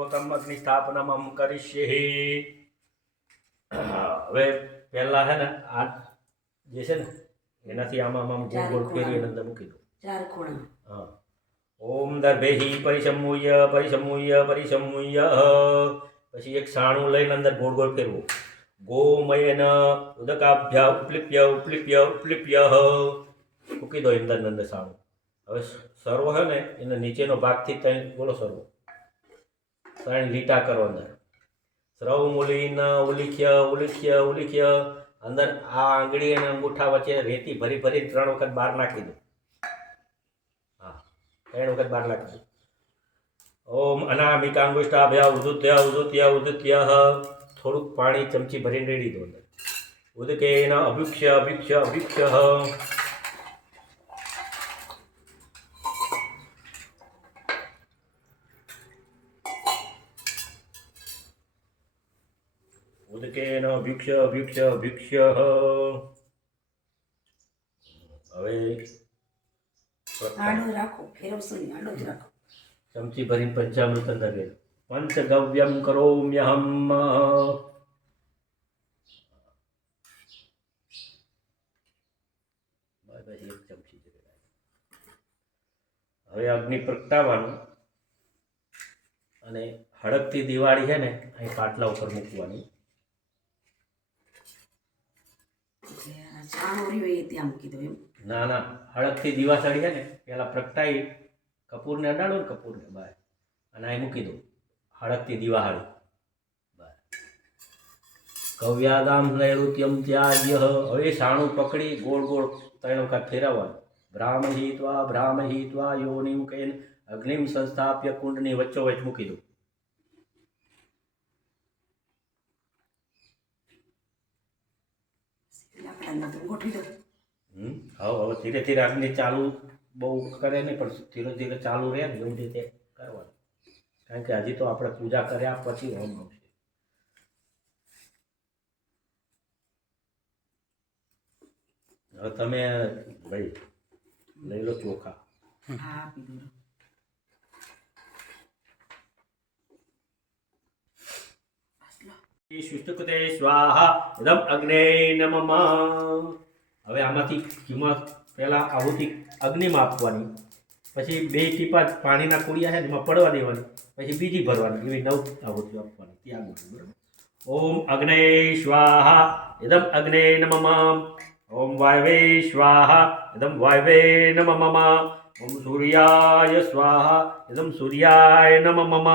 પૂર્વકમ અગ્નિ સ્થાપનમ કરીશ્યે હવે પહેલા છે ને આ જે છે ને એનાથી આમાં આમ ગોળ ગોળ ફેરવી અને અંદર મૂકી દો ચાર ખૂણા હા. ઓમ દર્ભેહી પરિસમૂય પરિસમૂય પરિસમૂય પછી એક સાણું લઈને અંદર ગોળ ગોળ ફેરવું. ગોમયન ઉદકાભ્ય ઉપલિપ્ય ઉપલિપ્ય ઉપલિપ્ય. મૂકી દો અંદર અંદર સાણું. હવે સર્વ છે ને એના નીચેનો ભાગથી ત્યાં બોલો સર્વ. ત્રણ લીટા કરો અંદર. સ્રવ મૂલીન ઉલિખ્ય ઉલિખ્ય ઉલિખ્ય. અંદર આ આંગળી અને અંગૂઠા વચ્ચે રેતી ભરી ભરી ત્રણ વખત બહાર નાખી દો. હા, ત્રણ વખત બહાર નાખી દો. ઓમ અનામિકાંગુષ્ટાભ્ય ઉદુત્ય ઉદુત્ય ઉદુત્ય. થોડુંક પાણી ચમચી ભરીને રેડી દો અંદર. ઉદકેન અભિક્ષ અભિક્ષ અભિક્ષ. ઉદકેન ભિક્ષ ભિક્ષ ભિક્ષ. હવે રાખો ફેરવશો આડો જ રાખો. ચમચી ભરીને પંચામૃત અંદર પંચગવ્યમ કરોમ્યહમ. હવે અગ્નિ પ્રગટાવવાનું. અને હળગતી દિવાળી છે ને અહીં પાટલા ઉપર મૂકવાની. ના ના હળકથી દિવાસળી છે ને, પેલા પ્રગટાઈ, કપૂરને અડાડો ને કપૂરને બહાર અને અહીં મૂકી દો હળકથી દિવાહળી બહાર કવ્યાદામ નૈઋત્યમ ત્યાજ્ય, હવે સાણું પકડી ગોળ ગોળ ત્રણ વખત ફેરવવાનું. બ્રાહ્મહિત્વા બ્રાહ્મહિત્વા યોનિમ કહીને અગ્નિમ સંસ્થાપ્ય કુંડની વચ્ચોવચ મૂકી દો લાકડાને તો ગોઠવી દો હમ હવે હવે ધીરે ધીરે અગ્નિ ચાલુ બહુ કરે નહીં પણ ધીરે ધીરે ચાલુ રહે ને એવું રીતે કરવાનું. કારણ કે હજી તો આપણે પૂજા કર્યા પછી હોમ આવશે હવે તમે ભાઈ લઈ લો ચોખા. હા આપી દો બસ લો. શુષ્ટકૃતે સ્વાહા ઇદમ અગ્ને નમઃ. હવે આમાંથી કિંમત પહેલાં આહુતિ અગ્નિમાં આપવાની, પછી બે ટીપા પાણીના કુડિયા છે ને એમાં પડવા દેવાની, પછી બીજી ભરવાની, એવી નવ આહુતિ આપવાની. ત્યાં બરાબર? ઓમ અગ્ને સ્વાહા ઇદમ અગ્ને નમઃ. ઓમ વાયવે સ્વાહા ઇદમ વાયવે નમઃ. ઓમ સૂર્યાય સ્વાહા ઇદમ સૂર્યાય નમઃ.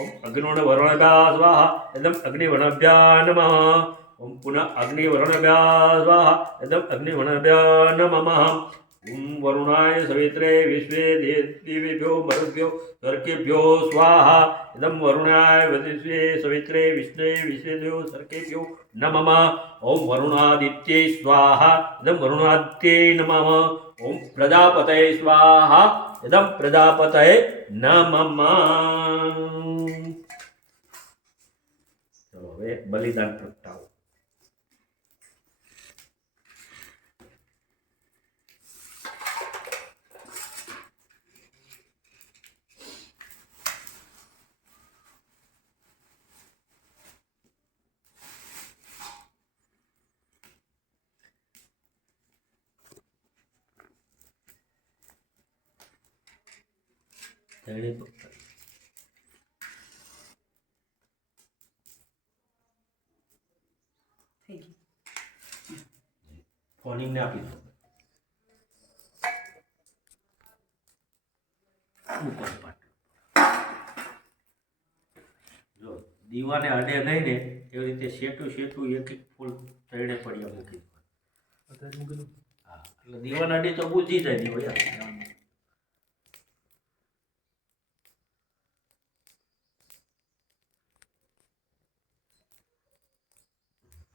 ઓમ અગ્નિવર્ણભ્યા સ્વાહા ઇદમ અગ્નિવર્ણભ્યા નમઃ ઓમ પુનઃ અગ્નિવર્ણભ્યા સ્વાહા ઇદમ અગ્નિવર્ણભ્યા નમઃ ઓમ વરુણાય સવિત્રે વિશ્વે દેવેભ્યો મરુભ્યો સર્કેભ્યો સ્વાહા ઇદમ વરુણાય વિશ્વે સવિત્રે વિષ્ણે વિશ્વેભ્યો સર્કેભ્યો નમઃ. ઓમ વરુણાદિત્ય સ્વાહા, ઇદમ વરુણાદિત્ય નમઃ. ઓમ પ્રજાપતય સ્વાહા, ઇદમ પ્રજાપતય નમઃ. હવે બલિદાન પ્રગટાવો તેણે ફોનિંગને આપી દો. જો, દીવાને અડે નહીં ને એવી રીતે શેટું શેટું એક એક ફૂલ ત્રણે પડ્યા મૂકી દો. હા, એટલે દીવાને અડે તો બુજી જાય દીવો યાર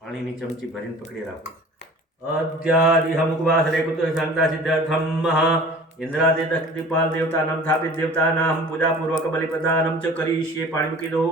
પાણીની ચમચી ભરીને પકડી રાખો. અદ્યાદિહમુખવાસરે કુતુર શાંતા સિદ્ધાર્થમ ઇન્દ્રાદિ દક્ષિપાલ દેવતાનામ સ્થાપિત દેવતાનામ પૂજાપૂર્વક બલિપ્રદાનમ ચ કરીશ્યે પાણી મૂકી દો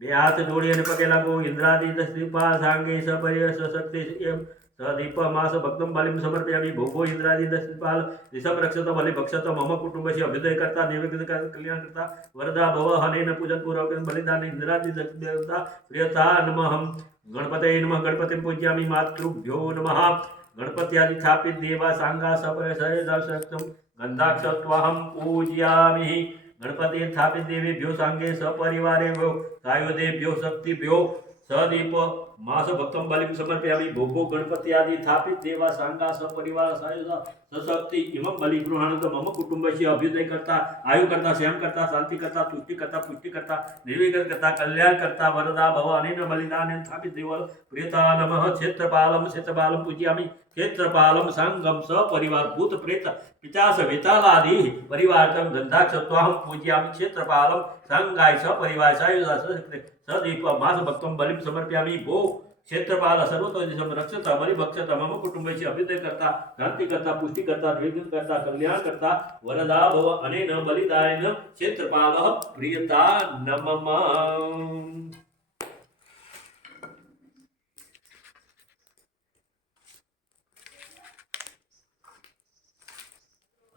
બે હાથ જોડી અને પગે લાગો ઇન્દ્રાદિ દક્ષિપાલ સાંગે સપર્ય સશક્તિ એમ સદીપમાસ ભક્તમ બલિમ સમર્પયામિ ભોગો ઇન્દ્રાદિ દશપાલ રિષભ રક્ષત બલિ ભક્ષત મમ કુટુંબસ્ય અભ્યુદય કરતા નિવેદન કલ્યાણ કરતા વરદા ભવ હનેન પૂજન પૂર્વક બલિદાન ઇન્દ્રાદિ દેવતા પ્રિયતા નમઃ ગણપતये નમઃ. ગણપતિ પૂજ્યામિ માતૃભ્યો નમઃ. ગણપત્યાદિ સ્થાપિત દેવા સાંગા સપરે સહસ્રમ ગંધાક્ષત્વાહમ પૂજ્યામિ. ગણપતિ સ્થાપિત દેવેભ્યો સાંગે સપરિવારેભ્યો. સાયુધેભ્યો શક્તિભ્યો સદીપ માસ ભક્તમ બલિમ સમર્પયામિ ભોગો ગણપતિ આદિ સ્થાપિત દેવા સાંગા સપરિવાર સશક્તિ ઇમમ બલિ ગૃહાણત મમ કુટુંબસ્ય અભ્યુદય કરતા, આયુ કરતા, શ્યામ કરતા, શાંતિ કરતા, તુષ્ટિ કરતા, પુષ્ટિ કરતા નિર્વિઘ્ન કરતા, કલ્યાણ કરતા, વરદા ભવ અનેન બલિદાન સ્થાપિત દેવ પ્રેતા નમઃ ક્ષેત્રપાલમ ક્ષેત્રપાલમ પૂજ્યામિ ક્ષેત્રપાલમ સંગમ સપરિવાર ભૂત પ્રેત પિતાસ વેતાલાદિ પરિવારતમ ગંધાક્ષત્વાહમ પૂજ્યામિ ક્ષેત્રપાલમ સંગાય સપરિવાર સાયુધા સશક્તિ સદીપ માસ ભક્તમ બલિમ સમર્પ્યામિ ભો ક્ષેત્રપાલ સર્વતો દિશમ રક્ષત બલિ ભક્ષત મમ કુટુંબસ્ય અભ્યુદય કરતા શાંતિ કરતા પુષ્ટિ કરતા નિર્વિઘ્ન કરતા કલ્યાણ કરતા વરદા ભવ અનેન બલિદાયન ક્ષેત્રપાલ પ્રિયતા નમઃ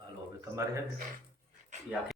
હાલો હવે તમારે છે ને એ આખી